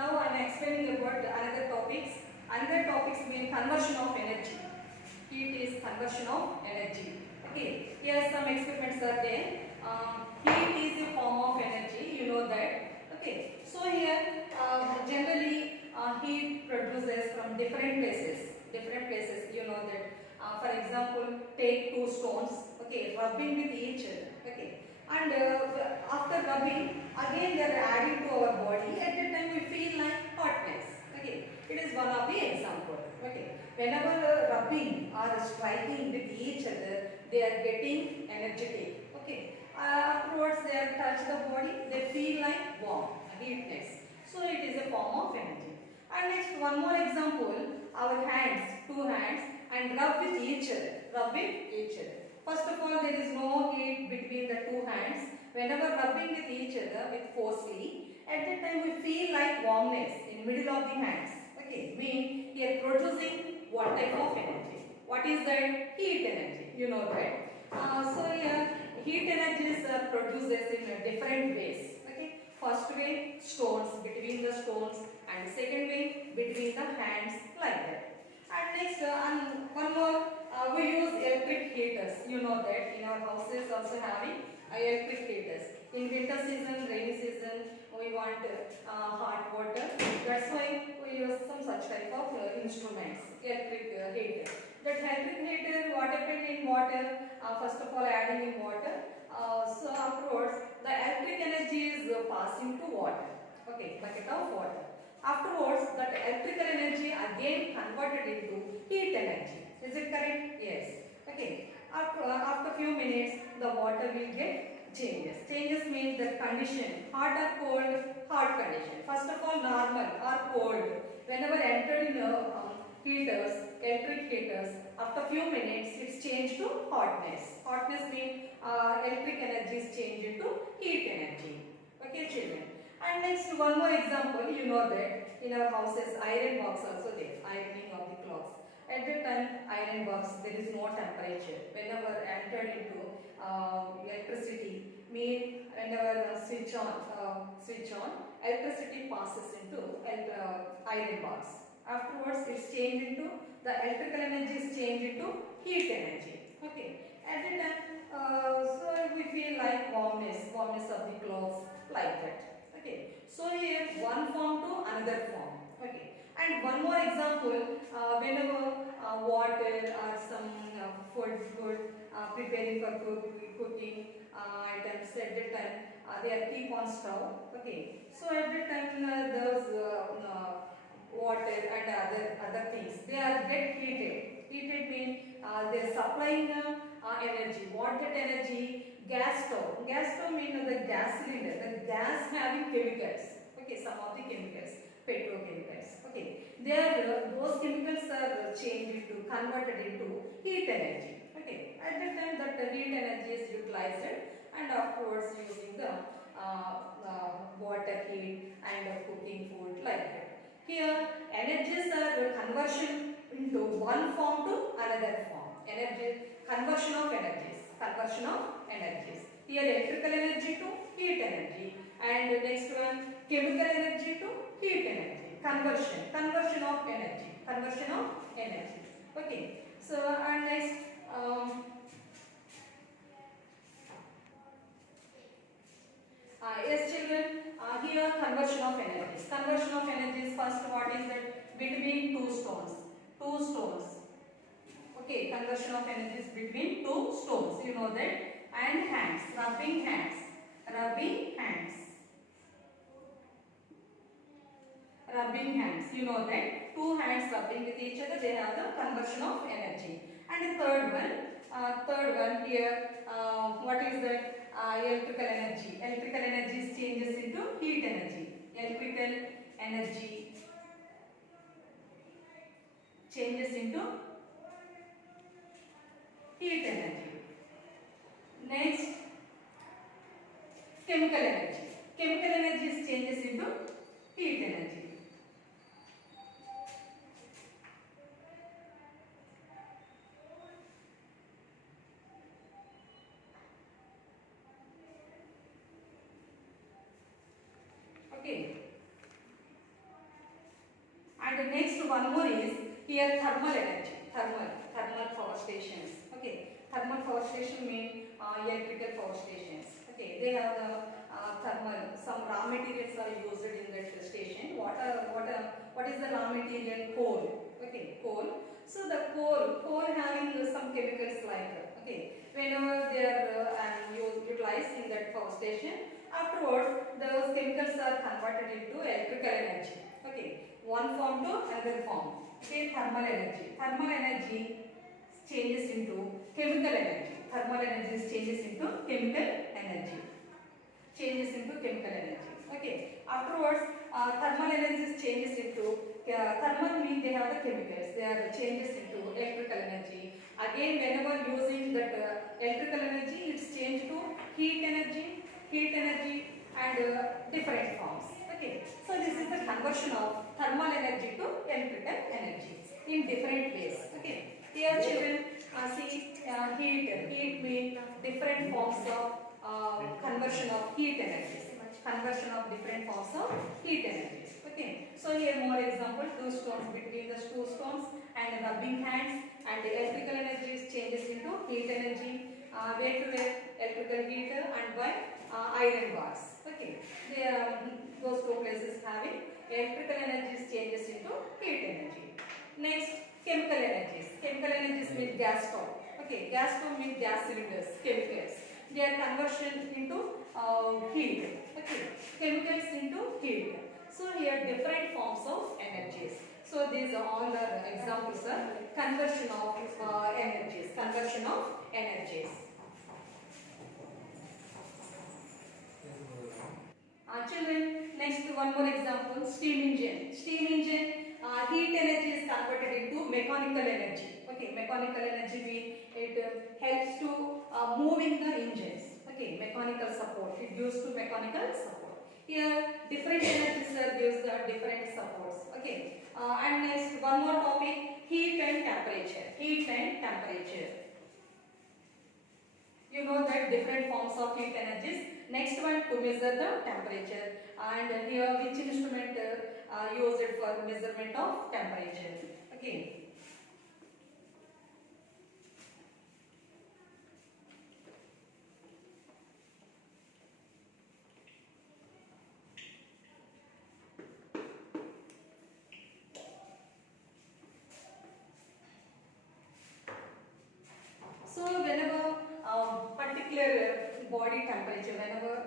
Now I am explaining about another topics. Another topics mean conversion of energy. Heat is conversion of energy. Okay. Here some experiments are there. Heat is a form of energy. You know that. Okay. So here generally heat produces from different places. Different places. You know that. For example, take two stones. Okay, rubbing with each other. Okay. And after rubbing, again they are adding to our body. At that time we feel like hotness. Okay, it is one of the example. Okay, whenever rubbing or striking with each other, they are getting energetic. Okay, afterwards they are touch the body, they feel like warm, heatness. So it is a form of energy. And next one more example, our hands, two hands, and rub with each other. Rub with each other. First of all, there is no heat between the two hands. Whenever rubbing with each other with forcefully, at that time we feel like warmness in middle of the hands. Okay, mean we are producing what type of energy? What is that? Heat energy. You know that. So here heat energies are produces in different ways. Okay, first way stones, between the stones, and second way between the hands, like that. And next, one more, we use electric heaters. You know that in our houses also having electric heaters. In winter season, rainy season, we want hot water. That's why we use some such type of instruments, electric heater. That electric heater, what happened in water? First of all, adding in water. So afterwards, the electric energy is passing to water. Okay, bucket of water. Afterwards, that electrical energy again converted into heat energy. Is it correct? Yes. Okay. After few minutes, the water will get changes. Changes means the condition, hot or cold, hot condition. First of all, normal or cold. Whenever entered in heaters, electric heaters, after few minutes, it's changed to hotness. Hotness means electric energy is changed into heat energy. Okay, children. And next, one more example, you know that in our houses, iron box also there, ironing of the clothes. At that time, iron box, there is no temperature. Whenever entered into electricity, mean whenever switch on, electricity passes into iron box. Afterwards, it's changed into, the electrical energy is changed into heat energy. Okay. At that time, so we feel like warmness of the clothes, like that. Okay, so here one form to another form. Okay, and one more example, whenever water or some food preparing for cooking items, at that time they are keep on stove. Okay, so at that time those water and other things, they are get heated. Heated means they are supplying energy. What that energy? Gas stove. Gas stove means the gas cylinder. The gas having chemicals. Okay, some of the chemicals, petrochemicals. Okay, those chemicals are changed into, converted into heat energy. Okay, at that time that heat energy is utilized, and afterwards using the water heat and cooking food, like that. Here, energies are conversion into one form to another form. Energy, conversion of energies. Conversion of energies. Here, electrical energy to heat energy, and next one, chemical energy to heat energy. Conversion of energy. Conversion of energy. Okay. So, and next. Yes, children, here conversion of energies. Conversion of energies, first what is that? Between two stones. Two stones. Okay, conversion of energies between two stones. You know that. And hands. Rubbing hands. Rubbing hands. Rubbing hands. You know that. Two hands rubbing with each other, they have the conversion of energy. And the third one here, what is that? Electrical energy. Electrical energy changes into heat energy. Electrical energy changes into heat energy. Next, chemical energy. Chemical energy changes into heat energy. Okay. one more is here thermal energy, thermal power stations. Okay, thermal power station mean electrical power stations. Okay, they have the thermal. Some raw materials are used in that station. What is the raw material? Coal. Okay, coal. So the coal having some chemicals like whenever they are utilized in that power station, afterwards those chemicals are converted into electrical energy. Okay, one form to another form. Okay, thermal energy. Thermal energy changes into chemical energy. Thermal energy changes into chemical energy. Changes into chemical energy. Okay. Afterwards, thermal energy changes into thermal means they have the chemicals. They are changes into electrical energy. Again, whenever using that electrical energy, it's changed to heat energy, and different forms. Okay. So this is the conversion of thermal energy to electrical energy in different ways. Okay. Here, children see heat means different forms of conversion of heat energies. Conversion of different forms of heat energies. Okay. So here more example, two stones, between the two stones and rubbing hands, and the electrical energy changes into heat energy. Way to way electrical heater, and by iron bars. Okay. They are those two places having electrical energies changes into heat energy. Next, chemical energies. Chemical energies mean gas stove. Okay, gas stove means gas cylinders, chemicals. Their conversion into heat. Okay, chemicals into heat. So here different forms of energies. So these are all the examples of conversion of energies. Conversion of energies. Children, next one more example, steam engine. Steam engine, heat energy is converted into mechanical energy. Okay, mechanical energy means it helps to moving the engines. Okay, mechanical support. It gives to mechanical support. Here, different energies are gives the different supports. Okay, and next one more topic, heat and temperature. Heat and temperature. You know that different forms of heat energies. Next one, to measure the temperature, and here which instrument used for measurement of temperature. Okay. So whenever particular body temperature, whenever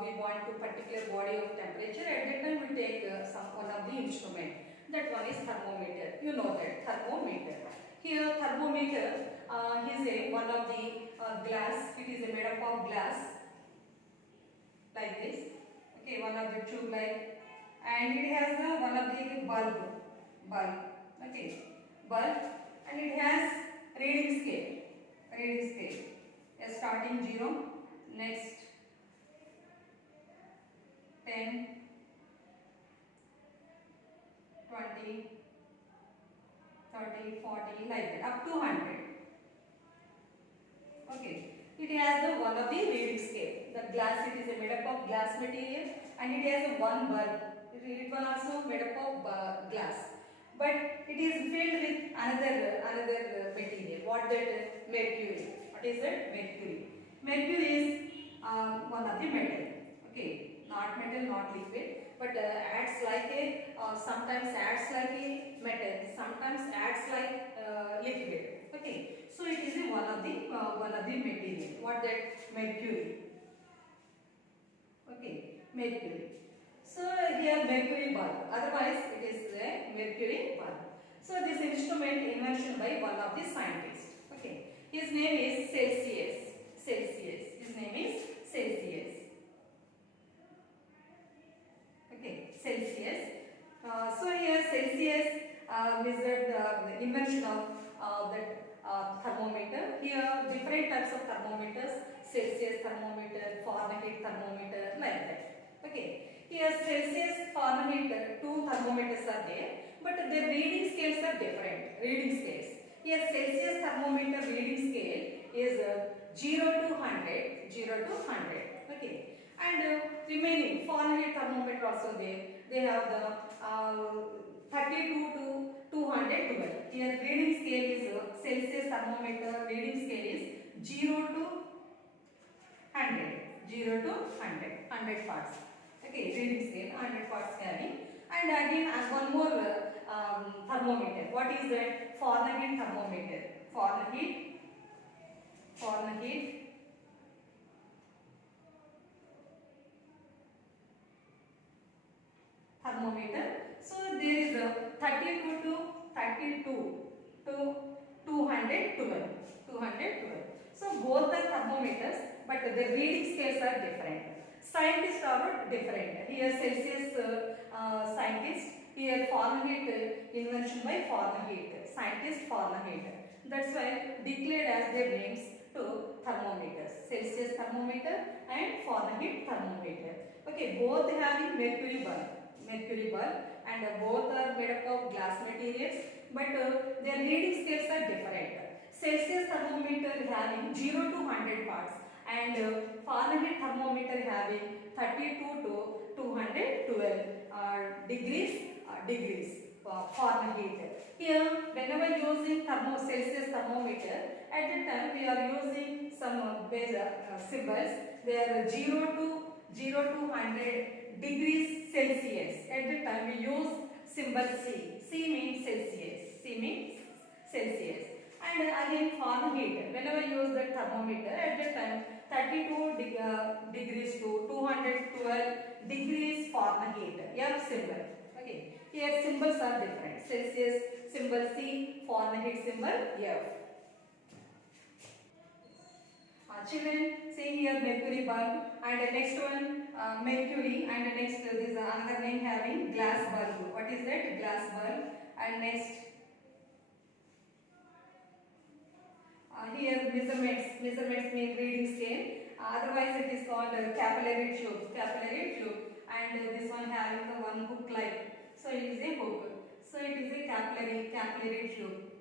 we want to particular body of temperature, at that time we take one of the instrument. That one is thermometer. You know that thermometer. Here thermometer is a one of the glass. It is made up of glass like this. Okay, one of the tube like, and it has one of the bulb. Okay, bulb, and it has reading scale. Reading scale. Starting 0, next 10, 20, 30, 40, like that, up to 100. Okay. It has the one of the reading scale. The glass, it is made up of glass material, and it has a one bulb. It one also made up of glass. But it is filled with another material. What that? Mercury. What is that? Mercury. Mercury is one of the metal. Okay, not metal, not liquid, but acts like a sometimes acts like a metal, sometimes acts like liquid. Okay, so it is one of the material. What that? Mercury. Okay, mercury. So here mercury bulb. Otherwise, it is a mercury bulb. So this instrument invention by one of the scientists. Okay, his name is Celsius. Celsius. His name is Celsius. Okay, Celsius. So here Celsius measured the invention of that thermometer. Here different types of thermometers: Celsius thermometer, Fahrenheit thermometer, like that. Okay. Here Celsius, Fahrenheit, two thermometers are there, but the reading scales are different. Reading scales. Here Celsius thermometer reading scale is 0 to 100. 0 to 100. Okay. And remaining Fahrenheit thermometer also there. They have the 32 to 212. Here reading scale is Celsius thermometer reading scale is 0 to 100. 0 to 100. 100 parts. Okay, reading scale 100 parts carrying. And again one more thermometer. What is that? Fahrenheit thermometer. Fahrenheit thermometer. So there is a 32 to 212. 212. So both are thermometers, but the reading scales are different. Scientists are different. Here Celsius scientist. Here Fahrenheit invention by Fahrenheit. Scientist Fahrenheit. That's why declared as their names to thermometers. Celsius thermometer and Fahrenheit thermometer. Okay, both having mercury bulb. And both are made up of glass materials, but their reading scales are different. Celsius thermometer having 0 to 100 parts and Fahrenheit thermometer having 32 to 212 degrees Fahrenheit. Here whenever using Celsius thermometer, at that time we are using some symbols. They are 0 to 100 degrees Celsius. At that time we use symbol C. C means Celsius. And again Fahrenheit. Whenever you use that thermometer, at that time 32 degrees to 212 degrees Fahrenheit. F symbol. Okay. Here symbols are different. Celsius symbol C, Fahrenheit symbol F. Children, see here mercury bulb, and the next one mercury, and the next this another name having glass bulb. What is that? Glass bulb. And next here measurements mean reading scale. Otherwise it is called capillary tube. And this one having the one hook like. So it is a hook. So it is a capillary tube.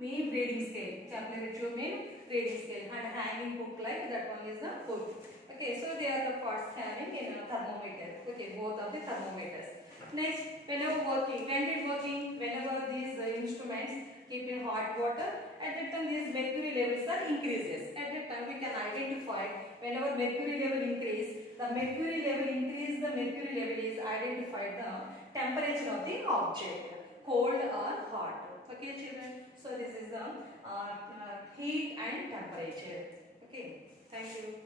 Mean reading scale. Capillary tube mean reading scale, and hanging hook like that one is the hook. Okay, so they are the parts having in a thermometer. Okay, both of the thermometers. Next, whenever these instruments keep in hot water, at that time these mercury levels are increases. At that time we can identify whenever mercury level increase, the mercury level is identified the temperature of the object, cold or hot. Okay, children. So this is the heat and temperature. Okay, thank you.